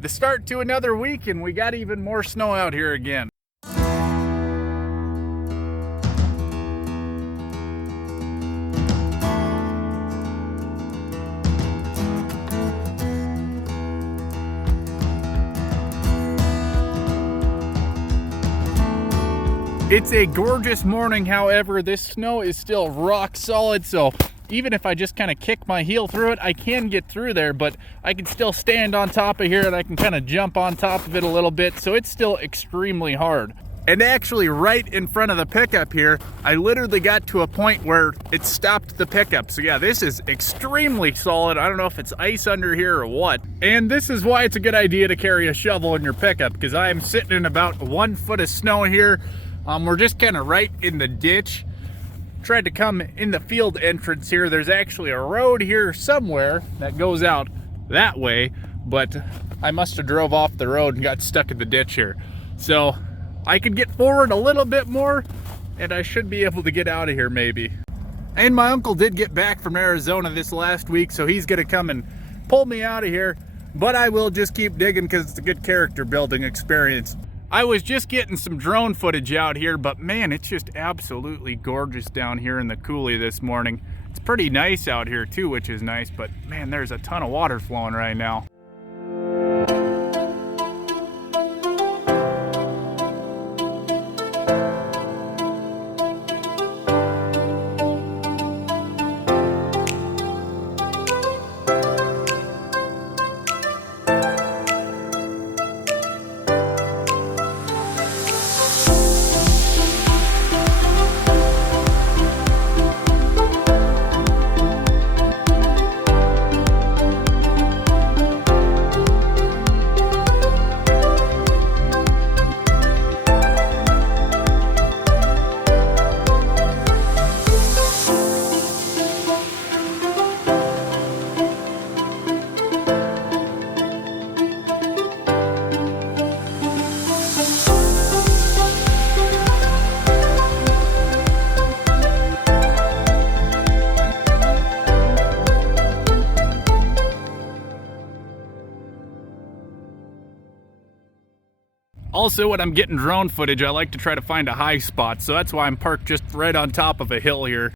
the start to another week, and we got even more snow out here again. It's a gorgeous morning, however, this snow is still rock solid, so even if I just kind of kick my heel through it, I can get through there, but I can still stand on top of here and I can kind of jump on top of it a little bit, so it's still extremely hard. And actually right in front of the pickup here, I literally got to a point where it stopped the pickup. So yeah, this is extremely solid. I don't know if it's ice under here or what. And this is why it's a good idea to carry a shovel in your pickup, because I am sitting in about 1 foot of snow here. We're just kind of right in the ditch. Tried to come in the field entrance here. There's actually a road here somewhere that goes out that way, but I must have drove off the road and got stuck in the ditch here. So I could get forward a little bit more and I should be able to get out of here maybe. And my uncle did get back from Arizona this last week, so he's gonna come and pull me out of here, but I will just keep digging because it's a good character building experience. I was just getting some drone footage out here, but man, it's just absolutely gorgeous down here in the coulee this morning. It's pretty nice out here too, which is nice, but man, there's a ton of water flowing right now. Also, when I'm getting drone footage, I like to try to find a high spot, so that's why I'm parked just right on top of a hill here.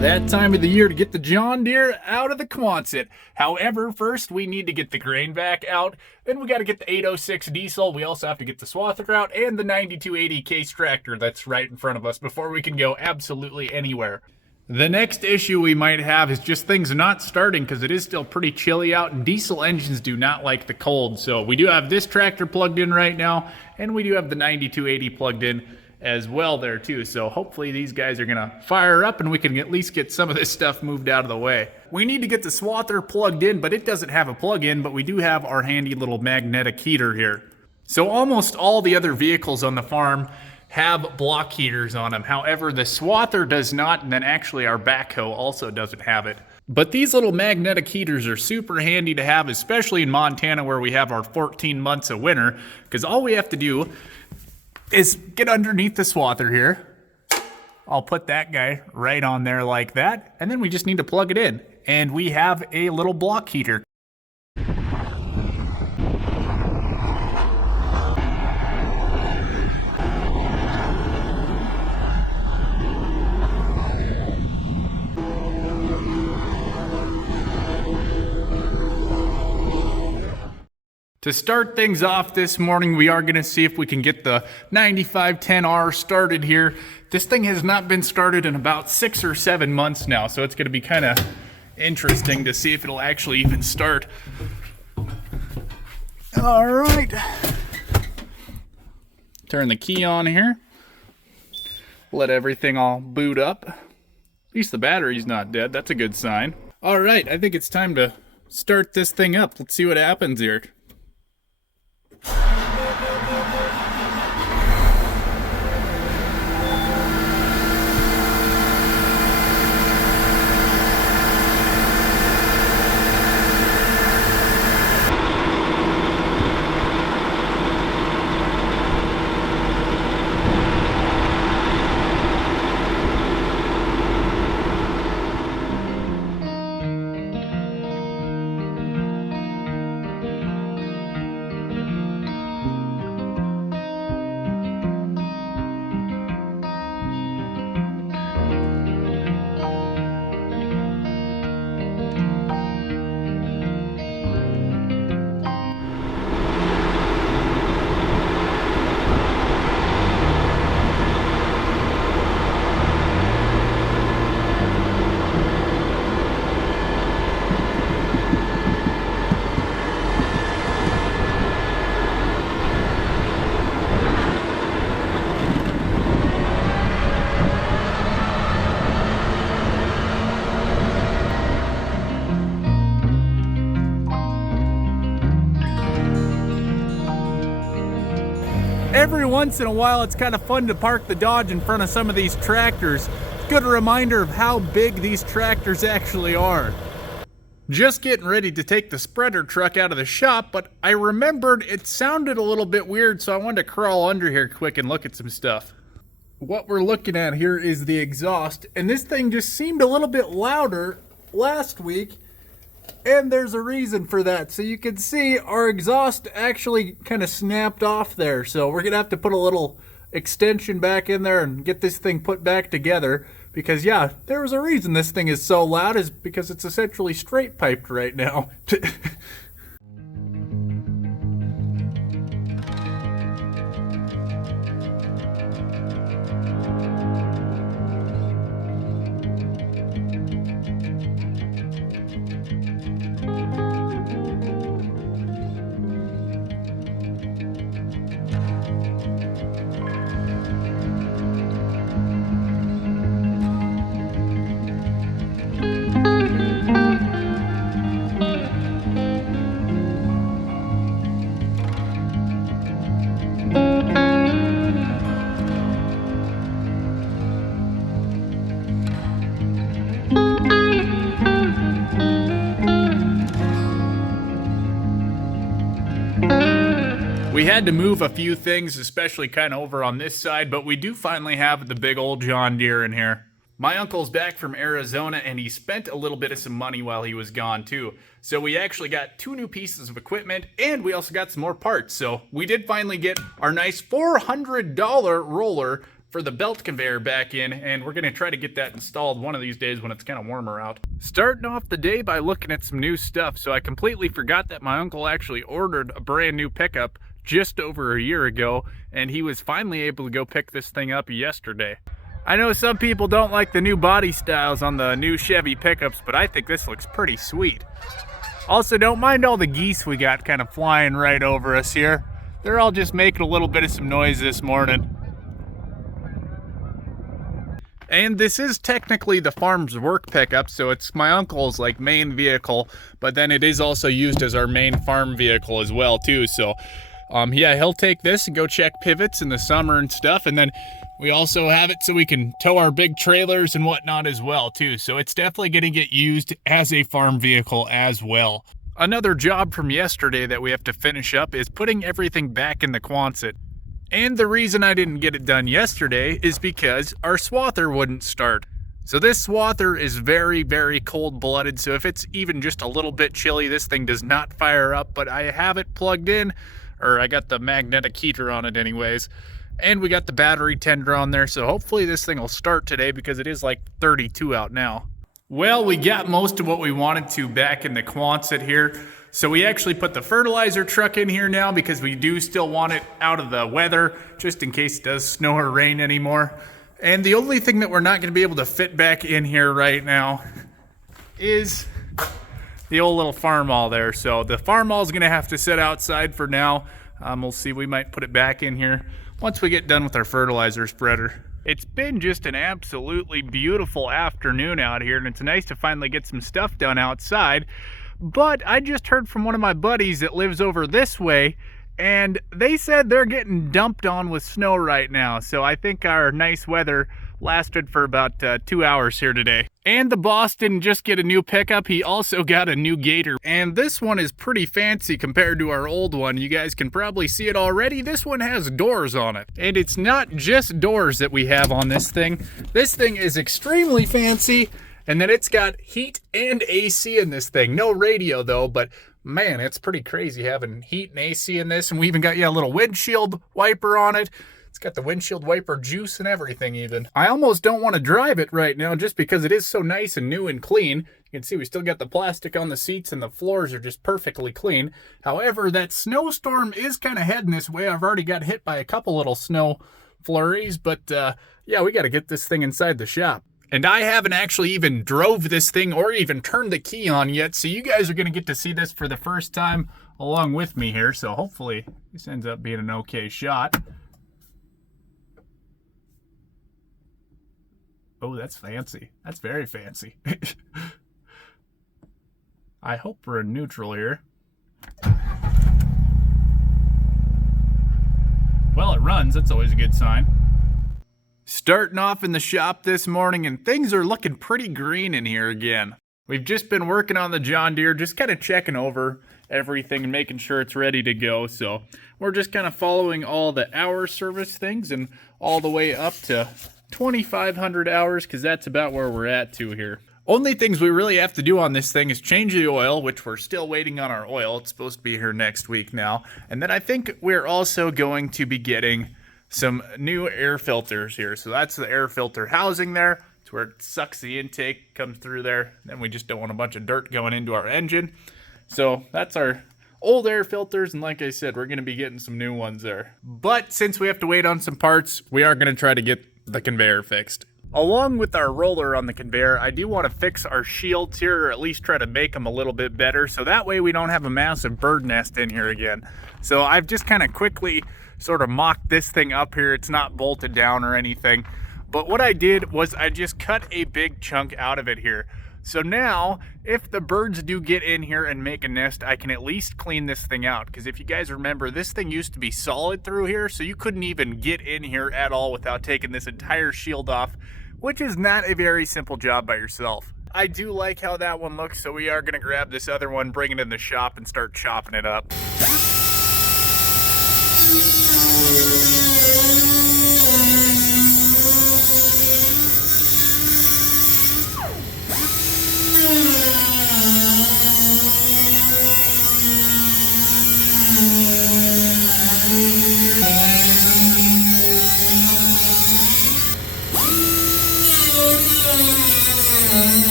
That time of the year to get the John Deere out of the Quonset. However, first we need to get the grain vac out, then we got to get the 806 diesel. We also have to get the swather out and the 9280 case tractor that's right in front of us before we can go absolutely anywhere. The next issue we might have is just things not starting because it is still pretty chilly out and diesel engines do not like the cold. So we do have this tractor plugged in right now and we do have the 9280 plugged in as well there too. So hopefully these guys are gonna fire up and we can at least get some of this stuff moved out of the way. We need to get the swather plugged in, but it doesn't have a plug-in, but we do have our handy little magnetic heater here. So almost all the other vehicles on the farm have block heaters on them. However, the swather does not, and then actually our backhoe also doesn't have it. But these little magnetic heaters are super handy to have, especially in Montana where we have our 14 months of winter, because all we have to do is get underneath the swather here. I'll put that guy right on there like that, and then we just need to plug it in, and we have a little block heater. To start things off this morning, we are going to see if we can get the 9510R started here. This thing has not been started in about 6 or 7 months now, so it's going to be kind of interesting to see if it'll actually even start. All right. Turn the key on here. Let everything all boot up. At least the battery's not dead. That's a good sign. All right, I think it's time to start this thing up. Let's see what happens here. Every once in a while, it's kind of fun to park the Dodge in front of some of these tractors. It's a good reminder of how big these tractors actually are. Just getting ready to take the spreader truck out of the shop, but I remembered it sounded a little bit weird, so I wanted to crawl under here quick and look at some stuff. What we're looking at here is the exhaust, and this thing just seemed a little bit louder last week. And there's a reason for that. So you can see our exhaust actually kind of snapped off there. So we're going to have to put a little extension back in there and get this thing put back together. Because yeah, there was a reason this thing is so loud, is because it's essentially straight piped right now. We had to move a few things, especially kind of over on this side, but we do finally have the big old John Deere in here. My uncle's back from Arizona, and he spent a little bit of some money while he was gone too. So we actually got 2 new pieces of equipment, and we also got some more parts. So we did finally get our nice $400 roller for the belt conveyor back in, and we're gonna try to get that installed one of these days when it's kind of warmer out. Starting off the day by looking at some new stuff. So I completely forgot that my uncle actually ordered a brand new pickup just over a year ago, and he was finally able to go pick this thing up yesterday. I know some people don't like the new body styles on the new Chevy pickups, but I think this looks pretty sweet. Also, don't mind all the geese we got kind of flying right over us here. They're all just making a little bit of some noise this morning. And this is technically the farm's work pickup, so it's my uncle's like main vehicle, but then it is also used as our main farm vehicle as well too. So yeah, he'll take this and go check pivots in the summer and stuff, and then we also have it so we can tow our big trailers and whatnot as well too. So it's definitely going to get used as a farm vehicle as well. Another job from yesterday that we have to finish up is putting everything back in the Quonset. And the reason I didn't get it done yesterday is because our swather wouldn't start. So this swather is very, very cold-blooded, so if it's even just a little bit chilly, this thing does not fire up, but I have it plugged in, or I got the magnetic heater on it anyways, and we got the battery tender on there, so hopefully this thing will start today because it is like 32 out now. Well, we got most of what we wanted to back in the Quonset here. So we actually put the fertilizer truck in here now because we do still want it out of the weather, just in case it does snow or rain anymore. And the only thing that we're not going to be able to fit back in here right now is the old little farm mall there. So the farm mall is going to have to sit outside for now. We'll see, we might put it back in here once we get done with our fertilizer spreader. It's been just an absolutely beautiful afternoon out here, and it's nice to finally get some stuff done outside. But I just heard from one of my buddies that lives over this way, and they said they're getting dumped on with snow right now. So I think our nice weather lasted for about 2 hours here today. And the boss didn't just get a new pickup, he also got a new gator. And this one is pretty fancy compared to our old one. You guys can probably see it already. This one has doors on it. And it's not just doors that we have on this thing. This thing is extremely fancy. And then it's got heat and AC in this thing. No radio though, but man, it's pretty crazy having heat and AC in this. And we even got, yeah, a little windshield wiper on it. It's got the windshield wiper juice and everything even. I almost don't want to drive it right now just because it is so nice and new and clean. You can see we still got the plastic on the seats and the floors are just perfectly clean. However, that snowstorm is kind of heading this way. I've already got hit by a couple little snow flurries, but yeah, we got to get this thing inside the shop. And I haven't actually even drove this thing or even turned the key on yet, so you guys are going to get to see this for the first time along with me here. So hopefully this ends up being an okay shot. Oh, that's fancy. That's very fancy. I hope we're in neutral here. Well, it runs. That's always a good sign. Starting off in the shop this morning, and things are looking pretty green in here again. We've just been working on the John Deere, just kind of checking over everything and making sure it's ready to go. So we're just kind of following all the hour service things and all the way up to 2,500 hours, because that's about where we're at to here. Only things we really have to do on this thing is change the oil, which we're still waiting on our oil. It's supposed to be here next week now. And then I think we're also going to be getting some new air filters here. So that's the air filter housing there. It's where it sucks the intake, comes through there. Then we just don't want a bunch of dirt going into our engine. So that's our old air filters, and like I said, we're going to be getting some new ones there. But since we have to wait on some parts, we are going to try to get the conveyor fixed. Along with our roller on the conveyor, I do want to fix our shields here, or at least try to make them a little bit better, so that way we don't have a massive bird nest in here again. So I've just kind of quickly sort of mocked this thing up here. It's not bolted down or anything, but what I did was I just cut a big chunk out of it here. So now, if the birds do get in here and make a nest, I can at least clean this thing out. Because if you guys remember, this thing used to be solid through here, so you couldn't even get in here at all without taking this entire shield off, which is not a very simple job by yourself. I do like how that one looks, so we are going to grab this other one, bring it in the shop, and start chopping it up.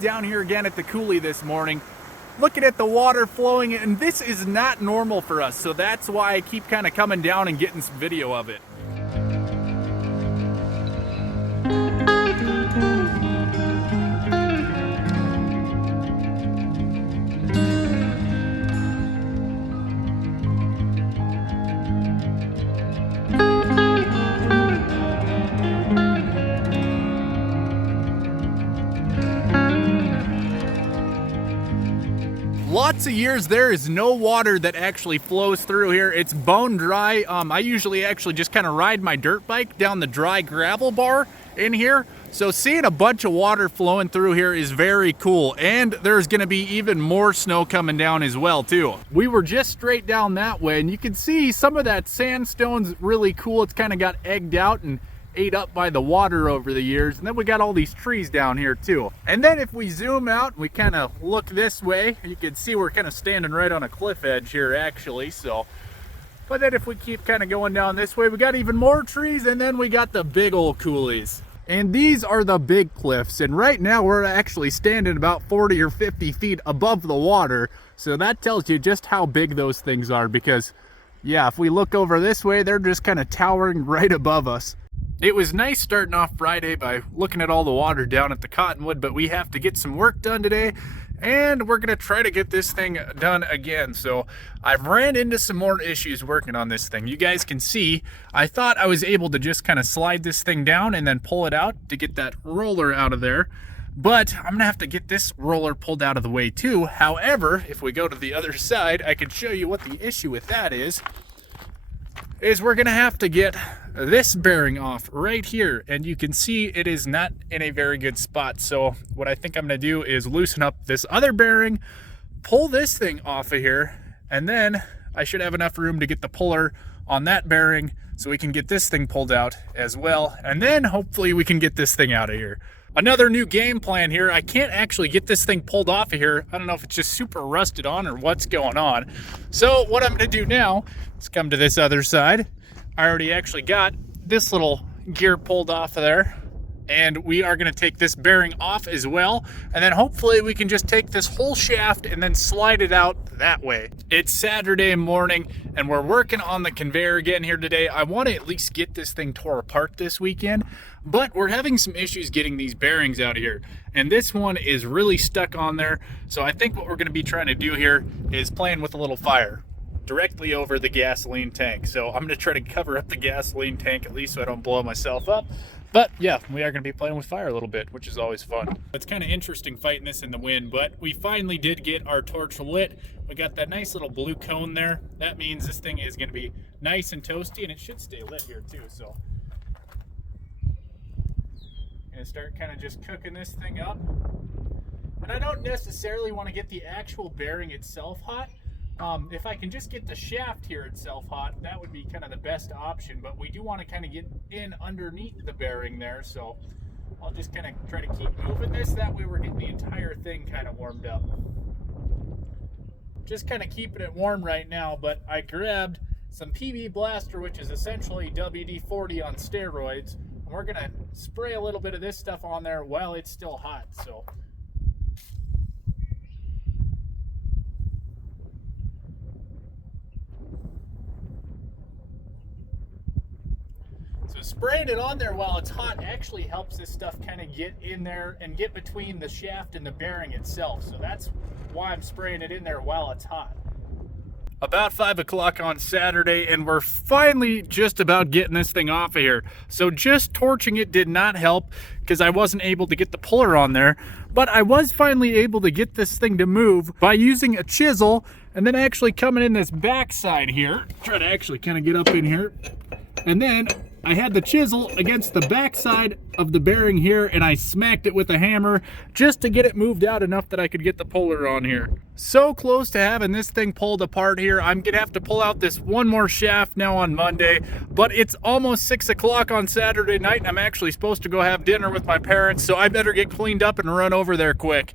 Down here again at the coulee this morning, looking at the water flowing, and this is not normal for us, so that's why I keep kind of coming down and getting some video of it. Lots of years there is no water that actually flows through here. It's bone dry. I usually actually just kind of ride my dirt bike down the dry gravel bar in here. So seeing a bunch of water flowing through here is very cool. And there's gonna be even more snow coming down as well too. We were just straight down that way, and you can see some of that sandstone's really cool. It's kind of got egged out and ate up by the water over the years. And then we got all these trees down here too. And then if we zoom out, we kind of look this way, you can see we're kind of standing right on a cliff edge here actually. So But then if we keep kind of going down this way, we got even more trees, and then we got the big old coulees. And these are the big cliffs, and right now we're actually standing about 40 or 50 feet above the water. So that tells you just how big those things are, because yeah, if we look over this way, they're just kind of towering right above us. It was nice starting off Friday by looking at all the water down at the Cottonwood, but we have to get some work done today, and we're gonna try to get this thing done again. So I've ran into some more issues working on this thing. You guys can see, I thought I was able to just kind of slide this thing down and then pull it out to get that roller out of there. But I'm gonna have to get this roller pulled out of the way too. However, if we go to the other side, I can show you what the issue with that is we're gonna have to get this bearing off right here, and you can see it is not in a very good spot. So what I think I'm gonna do is loosen up this other bearing, pull this thing off of here, and then I should have enough room to get the puller on that bearing so we can get this thing pulled out as well, and then hopefully we can get this thing out of here. Another new game plan here. I can't actually get this thing pulled off of here. I don't know if it's just super rusted on or what's going on. So what I'm gonna do now is come to this other side. I already actually got this little gear pulled off of there, and we are gonna take this bearing off as well, and then hopefully we can just take this whole shaft and then slide it out that way. It's Saturday morning and we're working on the conveyor again here today. I want to at least get this thing tore apart this weekend, but we're having some issues getting these bearings out of here, and this one is really stuck on there. So I think what we're going to be trying to do here is playing with a little fire directly over the gasoline tank. So I'm going to try to cover up the gasoline tank at least so I don't blow myself up. But yeah, we are going to be playing with fire a little bit, which is always fun. It's kind of interesting fighting this in the wind, but we finally did get our torch lit. We got that nice little blue cone there. That means this thing is going to be nice and toasty, and it should stay lit here too. So I'm going to start kind of just cooking this thing up. And I don't necessarily want to get the actual bearing itself hot. If I can just get the shaft here itself hot, that would be kind of the best option, but we do want to kind of get in underneath the bearing there, so I'll just kind of try to keep moving this. That way we're getting the entire thing kind of warmed up. Just kind of keeping it warm right now, but I grabbed some PB Blaster, which is essentially WD-40 on steroids, and we're going to spray a little bit of this stuff on there while it's still hot. So spraying it on there while it's hot actually helps this stuff kind of get in there and get between the shaft and the bearing itself. So that's why I'm spraying it in there while it's hot. About 5 o'clock on Saturday, and we're finally just about getting this thing off of here. So just torching it did not help because I wasn't able to get the puller on there, but I was finally able to get this thing to move by using a chisel and then actually coming in this backside here. Try to actually kind of get up in here, and then I had the chisel against the backside of the bearing here, and I smacked it with a hammer just to get it moved out enough that I could get the puller on here. So close to having this thing pulled apart here. I'm gonna have to pull out this one more shaft now on Monday, but it's almost 6 o'clock on Saturday night, and I'm actually supposed to go have dinner with my parents, so I better get cleaned up and run over there quick.